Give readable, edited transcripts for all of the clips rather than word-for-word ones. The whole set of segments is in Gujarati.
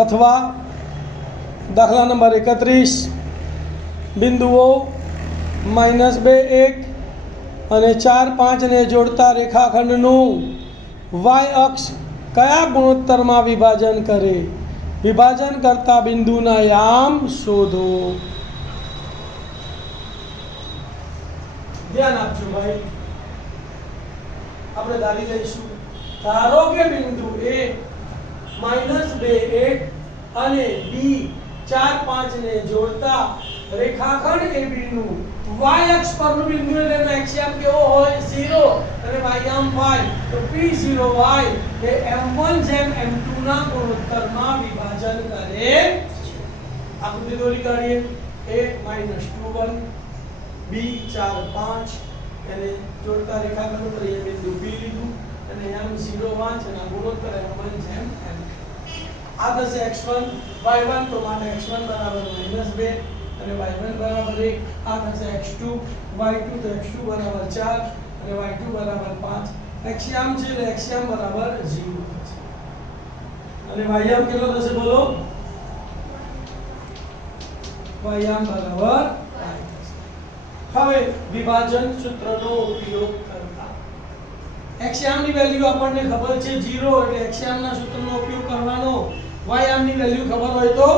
अथवा दाखला नंबर 31 बिंदुओं -2 1 અને 4 5 ને જોડતા રેખાખંડનું y અક્ષ કયા ગુણોત્તરમાં વિભાજન કરે? વિભાજન કરતા બિંદુના યામ શોધો. ધ્યાન આપજો ભાઈ. આપણે ધારી લઈશું, ધારો કે બિંદુ A -2 1 અને B 4 5 ને જોડતા રેખાખંડ AB નું y અક્ષ પરનું બિંદુ એટલે એક્સિયમ કેવો હોય? 0 અને y યામ 5. તો P0y એ m1 m2 ના ગુણોત્તરમાં વિભાજન કરે. આકૃતિ દોરી કાઢીએ. A -2 1 B 4 5 અને જોડતા રેખાખંડ ઉપર એ બિંદુ P લીધું અને m0 5 અને ગુણોત્તર m1 m2. આ થશે x1 y1 તો માટે x1 બરાબર -2 અને y1 બરાબર 1. આ થશે x2 y2 તો x2 બરાબર 4 અને y2 બરાબર 5. એક્સિયમ છે એટલે એક્સિયમ બરાબર 0 થશે. અને y યામ કેટલો થશે બોલો? y યામ બરાબર 5 થશે. હવે વિભાજન સૂત્રનો ઉપયોગ કરતા એક્સિયમ ની વેલ્યુ આપણને ખબર છે 0 એટલે એક્સિયમ ના સૂત્રનો ઉપયોગ કરવાનો. y યામ ની વેલ્યુ ખબર હોય તો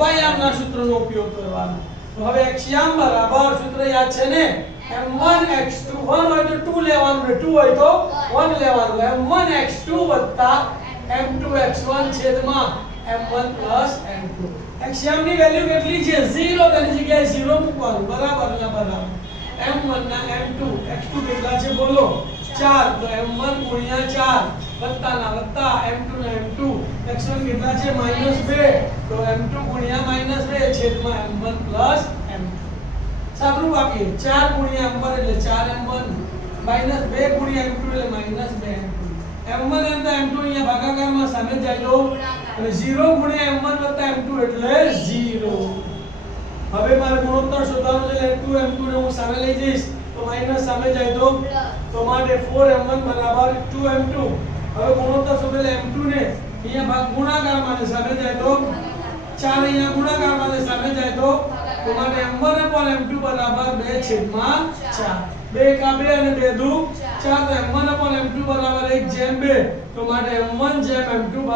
y યામ ના સૂત્રનો ઉપયોગ કરવાનો. તો હવે એક્સિયમ બરાબર સૂત્ર યાદ છે ને? m1x2 1 હોય તો 2 લેવાનું ને 2 હોય તો 1 લેવાનું. m1x2 m2x1 છેદમાં m1 m2. એક્સિયમ ની વેલ્યુ કેટલી છે? 0. તેની જગ્યાએ 0 મૂકવાનું. બરાબર ને બરાબર. m1 ના m2 x2 કેટલા છે બોલો? 4. તો m1 * 4 વત્તા ના વત્તા m2 ના m2 x1 કેટલા છે? -2. તો m2 * -2 છેદમાં m1 m2. સાદું આપીએ 4 * m1 એટલે 4m1 -2 * m2 એટલે -2m2. m1 m2 અહીંયા ભાગાકારમાં સામે જાય તો 0 * m1 + m2 એટલે 0. હવે મારે ગુણોત્તર શોધવાનો છે એટલે m2 ને હું સામે લઈ જઈશ તો માઈનસ સામે જાય તો માટે 4m1 = 2m2. હવે ગુણોત્તર શોધેલ m2 ને અહીંયા ભાગ ગુણાકારમાં ને સામે જાય તો 4 અહીંયા ગુણાકારમાં ને સામે જાય તો માટે m1 / m2 = 2/4. 2 કા 2 અને 2 દુ 4. તો m1 / m2 = 1/2. તો માટે m1 / m2 =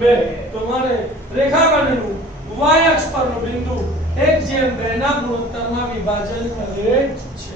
1/2. તો મારે રેખાખંડનું y અક્ષ પરનું બિંદુ 1/2 ના ગુણોત્તરમાં વિભાજન કરે છે.